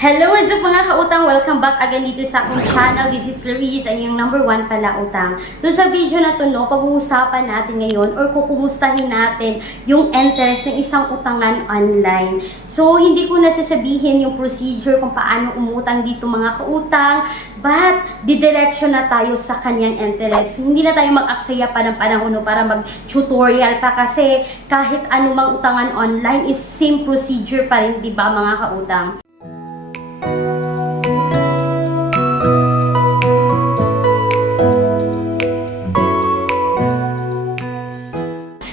Hello, what's up mga kautang? Welcome back again dito sa akong channel. This is Clarice, ang yung number 1 pala utang. So sa video na to, pag-uusapan natin ngayon or kukumustahin natin yung interest ng isang utangan online. So hindi ko nasasabihin yung procedure kung paano umutang dito mga kautang, but didirection na tayo sa kanyang interest. Hindi na tayo mag-aksaya pa ng panahon para mag-tutorial pa kasi kahit anumang utangan online is same procedure pa rin, di ba mga kautang?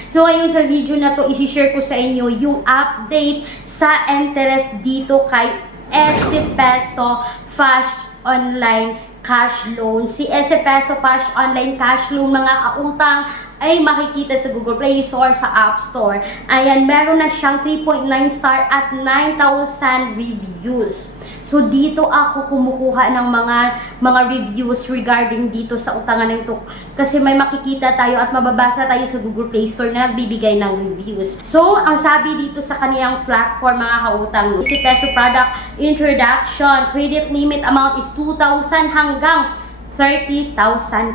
So, ayun sa video na to, isi-share ko sa inyo yung update sa interest dito kay SC Peso Fast Online Cash Loan. Si SC Peso Fast Online Cash Loan, mga kautang, ay makikita sa Google Play Store, sa App Store. Ayan, meron na siyang 3.9 star at 9,000 reviews. So, dito ako kumukuha ng mga reviews regarding dito sa utangan ng ito. Kasi may makikita tayo at mababasa tayo sa Google Play Store na nagbibigay ng reviews. So, ang sabi dito sa kaniyang platform, mga kautang, si Peso Product Introduction, credit limit amount is 2,000 hanggang 30,000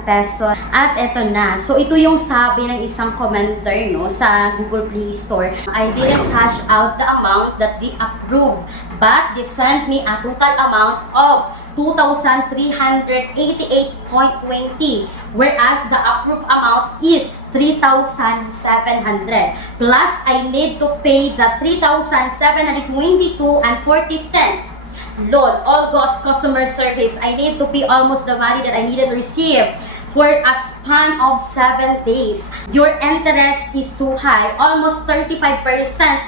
pesos. At eto na. So, ito yung sabi ng isang commenter sa Google Play Store. I didn't cash out the amount that they approved, but they sent me a total amount of 2,388.20, whereas the approved amount is 3,700. Plus, I need to pay the 3,722 and 40 cents. Loan, all customer service. I need to pay almost the money that I needed to receive for a span of 7 days. Your interest is too high, almost 35%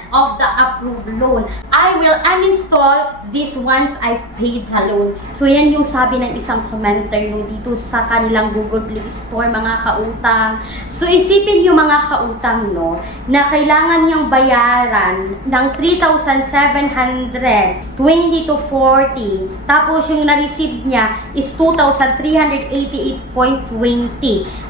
of the approved loan. I will uninstall this once I paid the loan. So yan yung sabi ng isang commenter dito sa kanilang Google Play Store, mga kautang. So isipin yung mga kautang na kailangan niyang bayaran ng 3,720 to 40. Tapos yung na-receive niya is 2,388.20.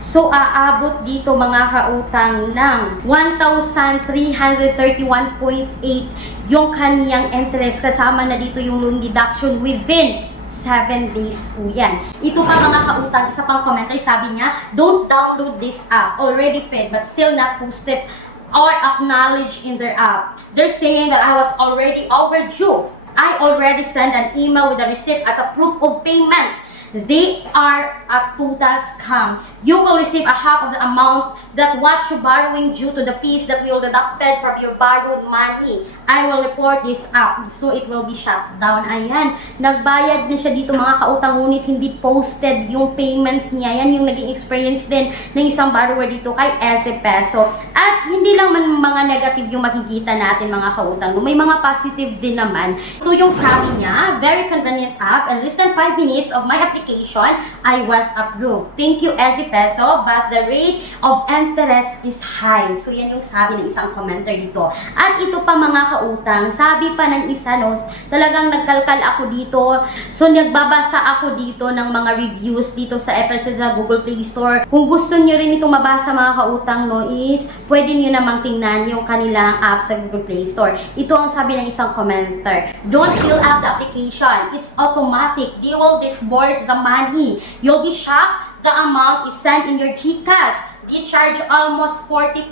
So, aabot dito mga kautang ng 1,331.8 yung kaniyang interest. Kasama na dito yung loan deduction within 7 days po yan. Ito pa mga kautang, isa pang commentary, sabi niya, don't download this app. Already paid but still not posted or acknowledged in their app. They're saying that I was already overdue. I already sent an email with a receipt as a proof of payment. They are a total scam. You will receive a half of the amount that what you're borrowing due to the fees that will deducted from your borrowed money. I will report this out. So it will be shut down. Ayan. Nagbayad na siya dito mga kautang, ngunit hindi posted yung payment niya. Yan yung naging experience din ng isang borrower dito kay SC Peso. At hindi lang man mga negative yung makikita natin mga kautang. May mga positive din naman. Ito yung sabi niya, very convenient app. In less than 5 minutes of my application, I was approved. Thank you, SC Peso, but the rate of interest is high. So, yan yung sabi ng isang commenter dito. At ito pa mga kautang, sabi pa ng isa, talagang nagkalkal ako dito. So, nagbabasa ako dito ng mga reviews dito sa episode sa Google Play Store. Kung gusto nyo rin itong mabasa mga kautang, is pwede nyo namang tingnan yung kanilang app sa Google Play Store. Ito ang sabi ng isang commenter. Don't fill out the application. It's automatic. They will disburse the money. You'll be shocked. The amount is sent in your GCash. They charge almost 40%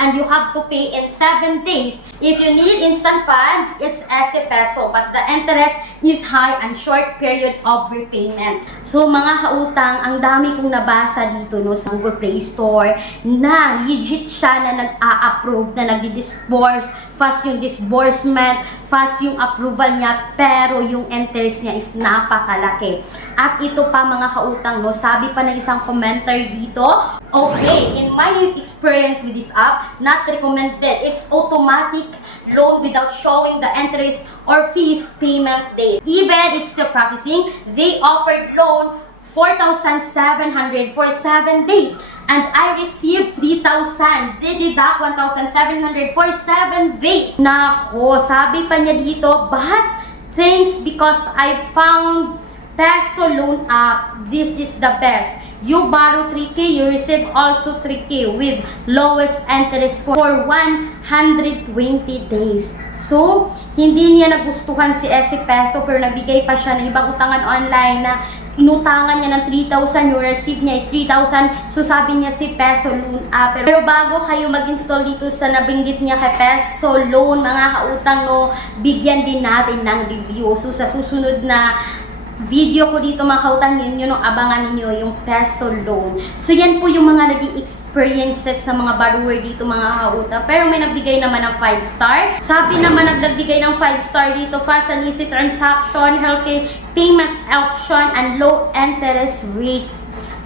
and you have to pay in 7 days. If you need instant fund, it's SC Peso, but the interest is high and short period of repayment. So mga kautang, ang dami kong nabasa dito sa Google Play Store na legit siya na nag-a-approve, na nagdi-disburse, fast yung disbursement, fast yung approval niya, pero yung interest niya is napakalaki. At ito pa mga kautang, sabi pa ng isang commenter dito, okay, in my experience with this app, not recommended. It's automatic loan without showing the interest or fees payment date. Even it's still processing, they offered loan 4,700 for 7 days. And I received 3,000. They deduct 1,700 for 7 days. Nako, sabi pa niya dito, but thanks because I found Peso Loan app, this is the best. You borrow 3K, you receive also 3K with lowest interest for 120 days. So, hindi niya nagustuhan si SC Peso pero nagbigay pa siya ng ibang utangan online na inutangan niya ng 3,000, yung receipt niya is 3,000. So sabi niya si Peso Loan App. Pero bago kayo mag-install dito sa nabinggit niya kay Peso Loan, mga kautang, no, bigyan din natin ng review. So sa susunod na video ko dito mga kautang, ninyo no, abangan ninyo yung Peso Loan. So yan po yung mga naging experiences ng mga borrower dito mga kautang. Pero may nagbigay naman ng 5 star. Sabi naman nagbigay ng 5 star dito, fast and easy transaction, healthy payment option, and low interest rate.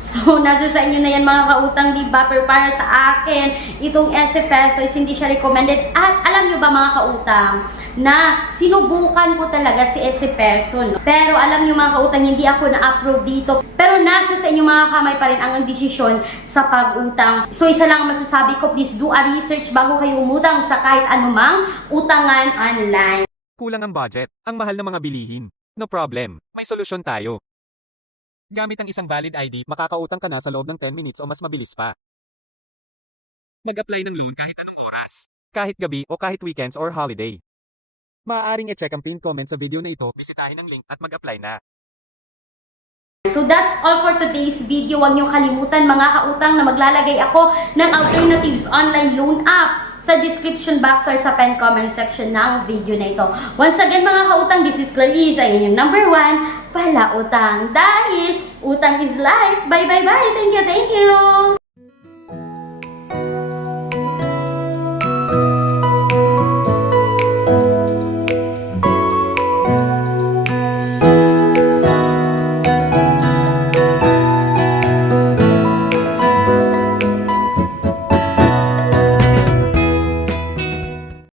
So, nasa sa inyo na yan mga kautang, diba? Pero para sa akin, itong SC Peso is hindi siya recommended. At alam nyo ba mga kautang, na sinubukan ko talaga si SC Peso, no? Pero alam nyo mga kautang, hindi ako na-approve dito. Pero nasa sa inyo mga kamay pa rin ang desisyon sa pag-utang. So, isa lang ang masasabi ko, please do a research bago kayo umutang sa kahit anumang utangan online. Kulang ang budget, ang mahal ng mga bilihin. No problem, may solusyon tayo. Gamit ang isang valid ID, makakautang ka na sa loob ng 10 minutes o mas mabilis pa. Mag-apply ng loan kahit anong oras, kahit gabi o kahit weekends or holiday. Maaaring i-check ang pinned comment sa video na ito, bisitahin ang link at mag-apply na. So that's all for today's video. Huwag niyong kalimutan mga kautang na maglalagay ako ng Alternatives Online Loan App sa description box or sa pen comment section ng video na ito. Once again mga kautang, this is Clarice, ay inyong number 1 pala utang. Dahil utang is life. Bye bye bye. Thank you.